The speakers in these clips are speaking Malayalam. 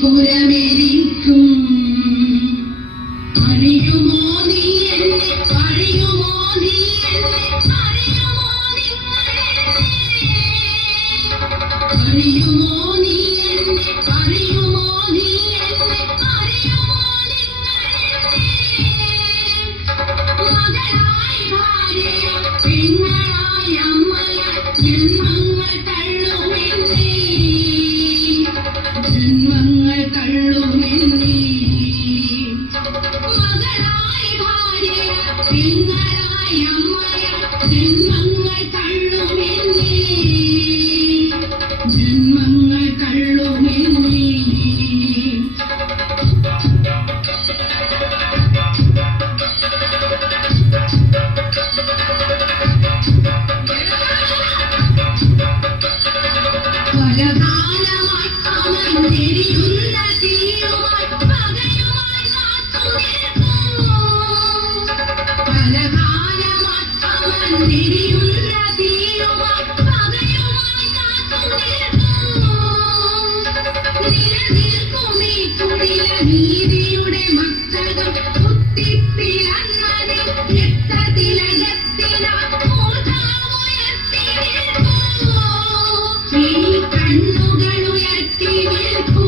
പുരമേരിക്കും അറിയുമോ നീ എന്നെ അറിയുമോ നീ എന്നെ അറിയുമോ അറിയുമോ നീ എന്നെ അറിയുമോ നീ എന്നെ അറിയുമോ മകളായി ഭാര്യ പെങ്ങളായി അമ്മയ ജന്മങ്ങൾ തള്ളുമെന്നേ ജന്മങ്ങൾ തള്ളുമെന്നേ മകളായി ഭാര്യ പെങ്ങളായി അമ്മയ ജന്മങ്ങൾ തള്ളുമെന്നേ ജന്മങ്ങൾ തള്ളുമെന്നേ പലകാലമായി അവൻ എരിയുന്ന തീയുമായി പകയുമായി കാത്തുനിൽക്കും പലകാലമായി അവൻ എരിയുന്ന തീയുമായി പകയുമായി കാത്തുനിൽക്കും നിലനിൽക്കും ഈ കുടില നീതിയുടെ മക്തകം കുത്തിപ്പിളന്നതിൽ രക്തതിലകത്തിനാൽ മൂർധാവുയർത്തി നിൽക്കും ഈ കണ്ണുകളുയർത്തി നിൽക്കൂ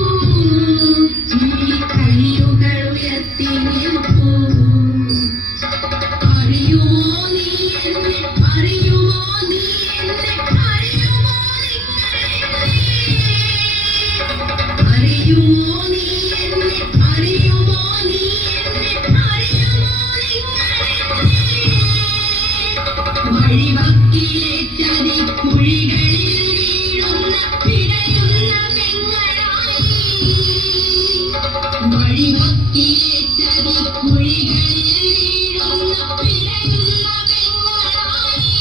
ഈ കൈയുകളുയർത്തി നിൽക്കൂ അറിയുമോ നീ എന്നെ അറിയുമോ നീ എന്നെ അറിയുമോ അറിയുമോ നീ എന്നെ അറിയുമോ നീ എന്നെ അറിയുമോ വഴിവക്കിലേറ്റതി കുഴികളിൽ വീഴുന്ന പിടയുന്ന പെങ്ങളായി വഴിവക്കിലേറ്റതി കുഴികളിൽ വീഴുന്ന പിടയുന്ന പെങ്ങളായി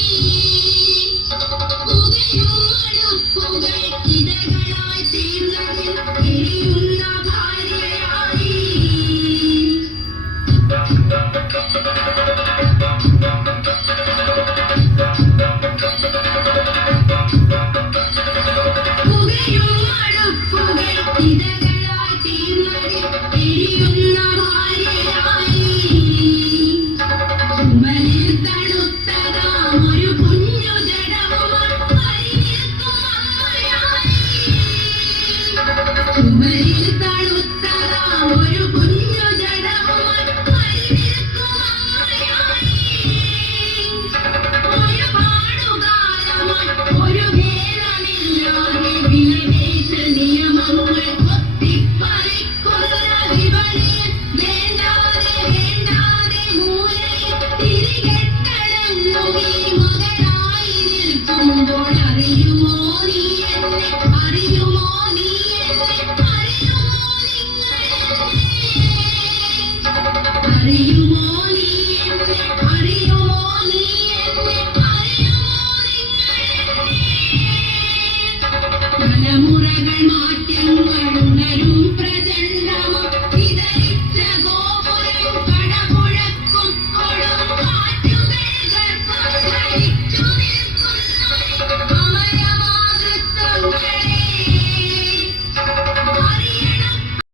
പുകയും അടുപ്പുകൾ ഇതകളായി തീർന്നതിൽ എരിയുന്ന ഭാര്യയായി പുകയും അടുപ്പുകൾ ഇതകളായി തീർന്നതിൽ എരിയുന്ന ഭാര്യയായി ചുമലിൽ തണുത്തതാം ഒരു കുഞ്ഞു ജഡവുമായി പരിനിൽക്കും അമ്മയായി ചുമലിൽ തണുത്തതാം ഒരു കുഞ്ഞു ജഡവുമായി പരിനിൽക്കും അമ്മയായി ഒരു പാടുകാലമായി ഒരു ഭേദമില്ലാതെ വിലപേശ നിയമങ്ങൾ കൊത്തിപ്പറിക്കുന്ന വിപണിയിൽ വേണ്ടാതെ വേണ്ടാതെ മൂലയിൽ തിരികെട്ടടങ്ങും ഈ മകളായി നിൽക്കുമ്പോൾ അറിയുമോ നീ എന്നെ